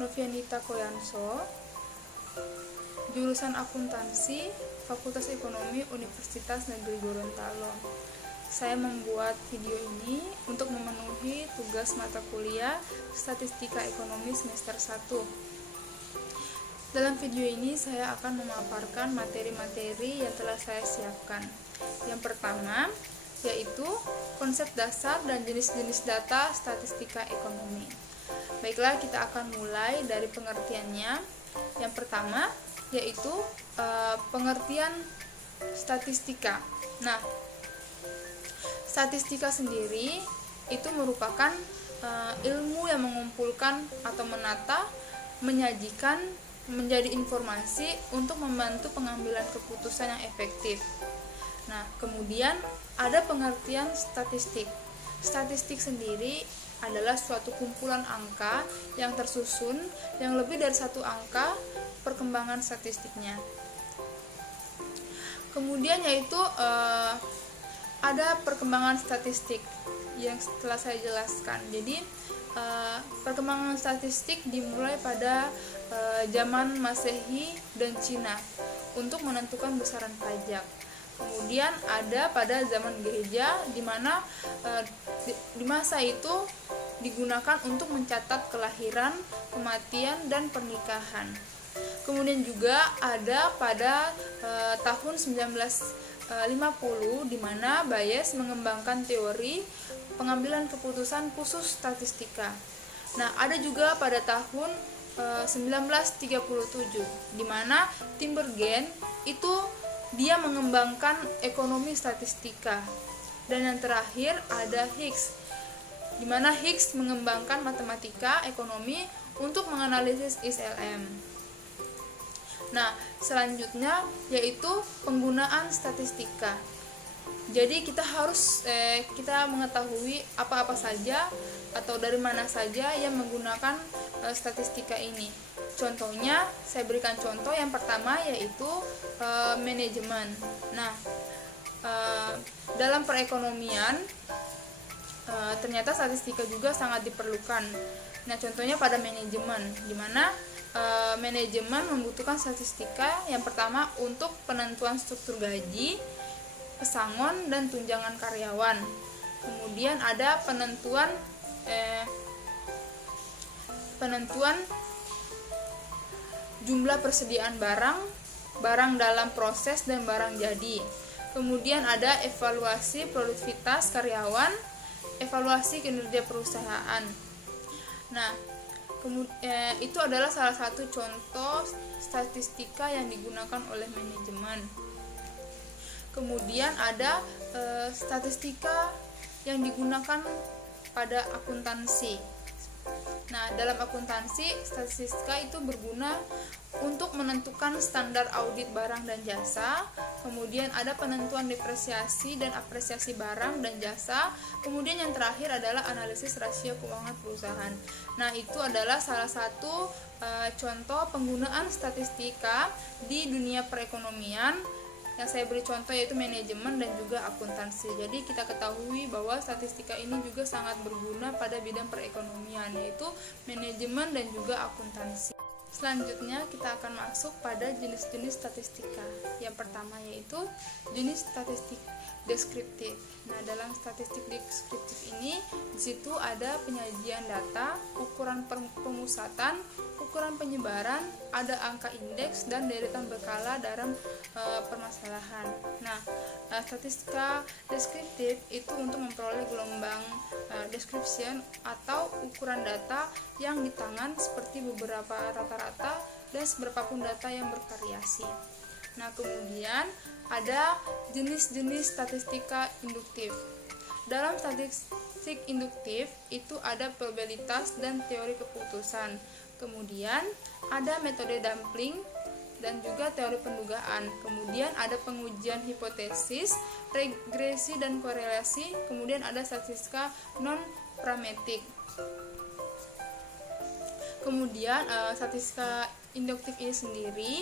Novianita Koyanso, jurusan akuntansi, Fakultas Ekonomi Universitas Negeri Gorontalo. Saya membuat video ini untuk memenuhi tugas mata kuliah Statistika Ekonomi semester 1. Dalam video ini saya akan memaparkan materi-materi yang telah saya siapkan. Yang pertama yaitu konsep dasar dan jenis-jenis data statistika ekonomi. Baiklah, kita akan mulai dari pengertiannya. Yang pertama yaitu pengertian statistika. Nah, statistika sendiri itu merupakan ilmu yang mengumpulkan atau menata, menyajikan menjadi informasi untuk membantu pengambilan keputusan yang efektif. Nah, kemudian ada pengertian statistik. Statistik sendiri adalah suatu kumpulan angka yang tersusun yang lebih dari satu angka perkembangan statistiknya. Kemudian yaitu ada perkembangan statistik yang setelah saya jelaskan. Jadi perkembangan statistik dimulai pada zaman Masehi dan Cina untuk menentukan besaran pajak. Kemudian ada pada zaman gereja, di mana di masa itu digunakan untuk mencatat kelahiran, kematian, dan pernikahan. Kemudian juga ada pada tahun 1950 di mana Bayes mengembangkan teori pengambilan keputusan khusus statistika. Nah, ada juga pada tahun 1937 di mana Timbergen itu dia mengembangkan ekonomi statistika. Dan yang terakhir ada Higgs, di mana Higgs mengembangkan matematika ekonomi untuk menganalisis ISLM. Nah, selanjutnya yaitu penggunaan statistika. Jadi kita harus kita mengetahui apa-apa saja atau dari mana saja yang menggunakan statistika ini. Contohnya, saya berikan contoh yang pertama yaitu manajemen. Nah, dalam perekonomian ternyata statistika juga sangat diperlukan. Nah, contohnya pada manajemen, di mana manajemen membutuhkan statistika yang pertama untuk penentuan struktur gaji, pesangon, dan tunjangan karyawan. Kemudian ada penentuan jumlah persediaan barang dalam proses dan barang jadi. Kemudian ada evaluasi produktivitas karyawan, evaluasi kinerja perusahaan. Nah, itu adalah salah satu contoh statistika yang digunakan oleh manajemen. Kemudian ada statistika yang digunakan pada akuntansi. Nah, dalam akuntansi, statistika itu berguna untuk menentukan standar audit barang dan jasa. Kemudian ada penentuan depresiasi dan apresiasi barang dan jasa. Kemudian yang terakhir adalah analisis rasio keuangan perusahaan. Nah, itu adalah salah satu contoh penggunaan statistika di dunia perekonomian. Yang saya beri contoh yaitu manajemen dan juga akuntansi. Jadi kita ketahui bahwa statistika ini juga sangat berguna pada bidang perekonomian, yaitu manajemen dan juga akuntansi. Selanjutnya kita akan masuk pada jenis-jenis statistika. Yang pertama yaitu jenis statistik deskriptif. Nah, dalam statistik deskriptif ini di situ ada penyajian data, ukuran pemusatan, ukuran penyebaran, ada angka indeks dan deretan berkala dalam permasalahan. Nah, statistika deskriptif itu untuk memperoleh gelombang description atau ukuran data yang di tangan seperti beberapa rata-rata dan seberapapun data yang bervariasi. Nah, kemudian ada jenis-jenis statistika induktif. Dalam statistik induktif itu ada probabilitas dan teori keputusan. Kemudian ada metode dumpling dan juga teori pendugaan. Kemudian ada pengujian hipotesis, regresi dan korelasi. Kemudian ada statistika non-parametrik. Kemudian statistika induktif ini sendiri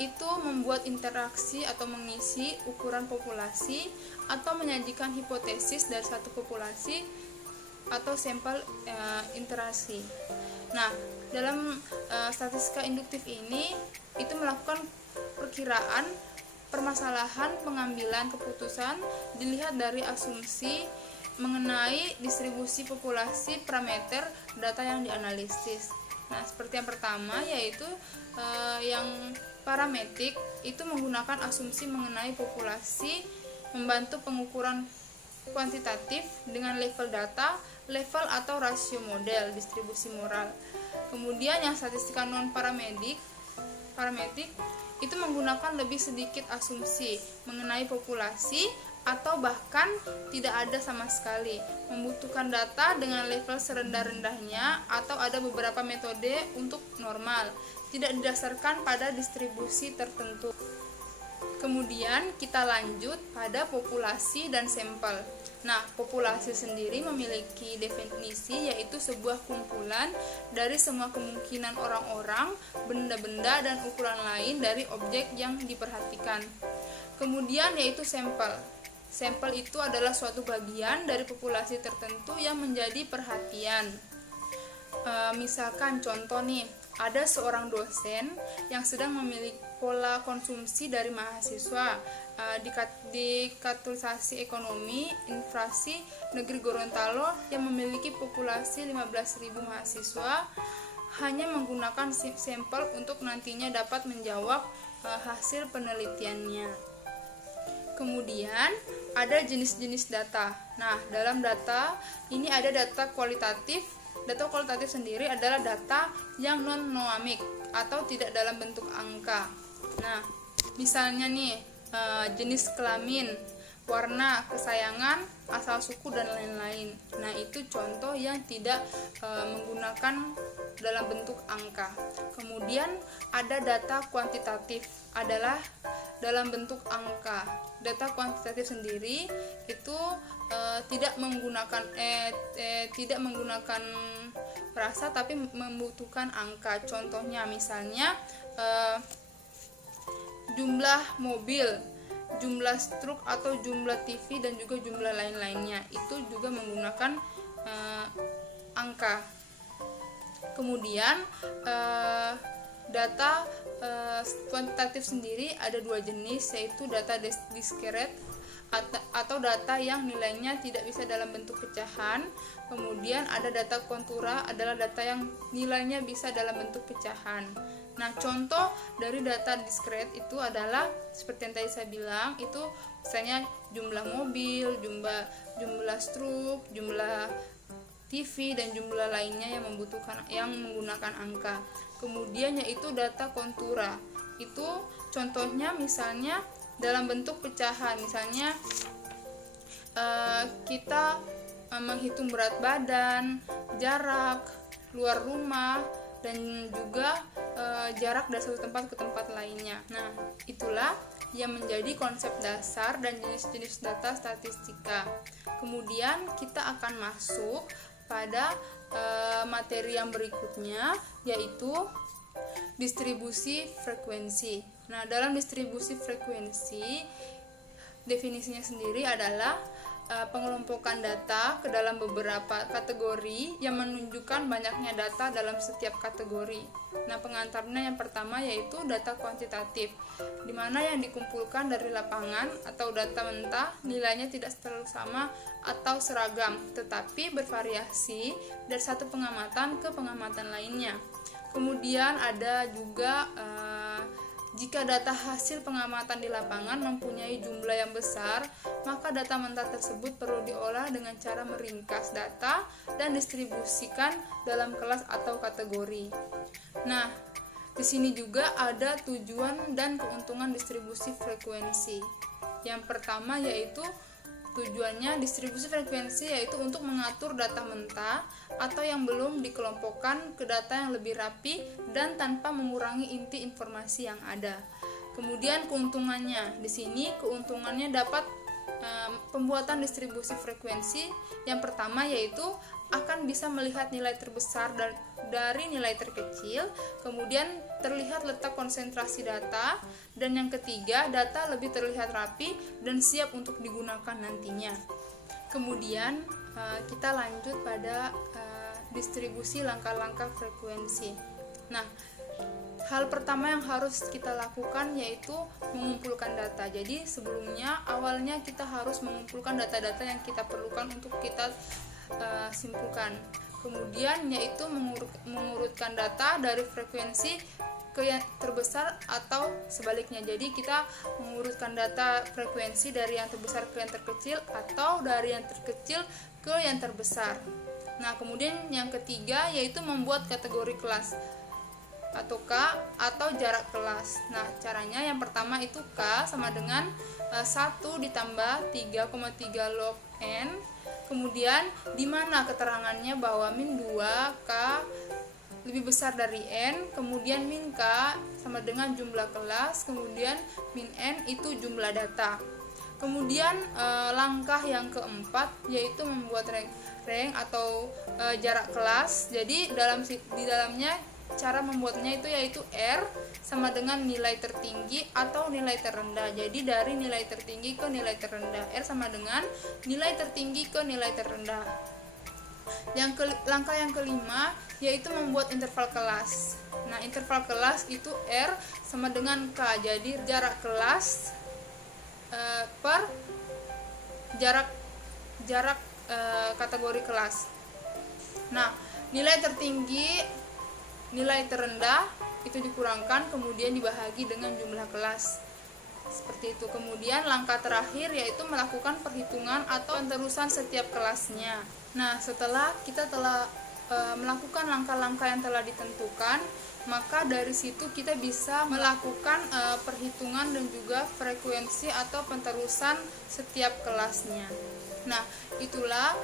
itu membuat interaksi atau mengisi ukuran populasi atau menyajikan hipotesis dari satu populasi atau sampel interaksi. Nah, dalam statistika induktif ini itu melakukan perkiraan permasalahan pengambilan keputusan dilihat dari asumsi mengenai distribusi populasi parameter data yang dianalisis. Nah, seperti yang pertama yaitu yang parametrik itu menggunakan asumsi mengenai populasi membantu pengukuran kuantitatif dengan level data, level atau rasio model distribusi moral. Kemudian yang statistika non parametrik itu menggunakan lebih sedikit asumsi mengenai populasi atau bahkan tidak ada sama sekali, membutuhkan data dengan level serendah-rendahnya atau ada beberapa metode untuk normal, tidak didasarkan pada distribusi tertentu. Kemudian kita lanjut pada populasi dan sampel. Nah, populasi sendiri memiliki definisi yaitu sebuah kumpulan dari semua kemungkinan orang-orang, benda-benda, dan ukuran lain dari objek yang diperhatikan. Kemudian yaitu sampel. Sampel itu adalah suatu bagian dari populasi tertentu yang menjadi perhatian. Misalkan contoh nih, ada seorang dosen yang sedang memiliki pola konsumsi dari mahasiswa di Katulisasi Ekonomi Inflasi Negeri Gorontalo yang memiliki populasi 15.000 mahasiswa hanya menggunakan sampel untuk nantinya dapat menjawab hasil penelitiannya. Kemudian ada jenis-jenis data. Nah, dalam data ini ada data kualitatif. Data kualitatif sendiri adalah data yang non-noamik atau tidak dalam bentuk angka. Nah, misalnya nih jenis kelamin, warna, kesayangan, asal suku, dan lain-lain. Nah, itu contoh yang tidak menggunakan dalam bentuk angka. Kemudian ada data kuantitatif, adalah dalam bentuk angka. Data kuantitatif sendiri itu tidak menggunakan frasa tapi membutuhkan angka. Contohnya misalnya jumlah mobil, jumlah truk atau jumlah TV dan juga jumlah lain-lainnya itu juga menggunakan angka. Kemudian data kuantitatif sendiri ada dua jenis, yaitu data diskret atau data yang nilainya tidak bisa dalam bentuk pecahan. Kemudian ada data kontura, adalah data yang nilainya bisa dalam bentuk pecahan. Nah, contoh dari data diskret itu adalah seperti yang tadi saya bilang, itu misalnya jumlah mobil, jumlah struk, jumlah TV, dan jumlah lainnya yang menggunakan angka. Kemudian yaitu data kontura. Itu contohnya misalnya dalam bentuk pecahan. Misalnya kita menghitung berat badan, jarak, luar rumah, dan juga jarak dari satu tempat ke tempat lainnya. Nah, itulah yang menjadi konsep dasar dan jenis-jenis data statistika. Kemudian kita akan masuk pada materi yang berikutnya, yaitu distribusi frekuensi. Nah, dalam distribusi frekuensi, definisinya sendiri adalah pengelompokan data ke dalam beberapa kategori yang menunjukkan banyaknya data dalam setiap kategori. Nah, pengantarnya yang pertama yaitu data kuantitatif, di mana yang dikumpulkan dari lapangan atau data mentah nilainya tidak selalu sama atau seragam, tetapi bervariasi dari satu pengamatan ke pengamatan lainnya. Kemudian ada juga jika data hasil pengamatan di lapangan mempunyai jumlah yang besar, maka data mentah tersebut perlu diolah dengan cara meringkas data dan distribusikan dalam kelas atau kategori. Nah, di sini juga ada tujuan dan keuntungan distribusi frekuensi. Yang pertama yaitu tujuannya distribusi frekuensi yaitu untuk mengatur data mentah atau yang belum dikelompokkan ke data yang lebih rapi dan tanpa mengurangi inti informasi yang ada. Kemudian keuntungannya, di sini keuntungannya dapat pembuatan distribusi frekuensi. Yang pertama yaitu akan bisa melihat nilai terbesar dari nilai terkecil, kemudian terlihat letak konsentrasi data, dan yang ketiga, data lebih terlihat rapi dan siap untuk digunakan nantinya. Kemudian kita lanjut pada distribusi langkah-langkah frekuensi. Nah, hal pertama yang harus kita lakukan yaitu mengumpulkan data. Jadi sebelumnya awalnya kita harus mengumpulkan data-data yang kita perlukan untuk kita simpulkan. Kemudian yaitu mengurutkan data dari frekuensi ke yang terbesar atau sebaliknya. Jadi kita mengurutkan data frekuensi dari yang terbesar ke yang terkecil atau dari yang terkecil ke yang terbesar. Nah, kemudian yang ketiga yaitu membuat kategori kelas atau K atau jarak kelas. Nah, caranya yang pertama itu K sama dengan 1 ditambah 3,3 log N. Kemudian di mana keterangannya bahwa min 2K lebih besar dari N, kemudian min K sama dengan jumlah kelas, kemudian min N itu jumlah data. Kemudian langkah yang keempat yaitu membuat rank atau jarak kelas. Jadi di dalamnya cara membuatnya itu yaitu R sama dengan nilai tertinggi atau nilai terendah. Jadi dari nilai tertinggi ke nilai terendah. R sama dengan nilai tertinggi ke nilai terendah. Langkah yang kelima yaitu membuat interval kelas. Nah, interval kelas itu R sama dengan K. Jadi jarak kelas per jarak kategori kelas. Nah, nilai tertinggi nilai terendah itu dikurangkan kemudian dibahagi dengan jumlah kelas. Seperti itu. Kemudian langkah terakhir yaitu melakukan perhitungan atau penterusan setiap kelasnya. Nah, setelah kita telah melakukan langkah-langkah yang telah ditentukan, maka dari situ kita bisa melakukan perhitungan dan juga frekuensi atau penterusan setiap kelasnya. Nah, itulah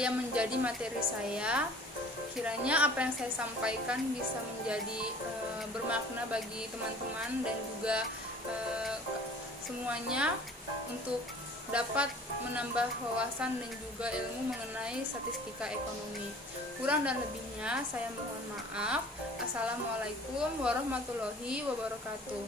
yang menjadi materi saya. Kiranya apa yang saya sampaikan bisa menjadi bermakna bagi teman-teman dan juga semuanya untuk dapat menambah wawasan dan juga ilmu mengenai statistika ekonomi. Kurang dan lebihnya saya mohon maaf. Assalamualaikum warahmatullahi wabarakatuh.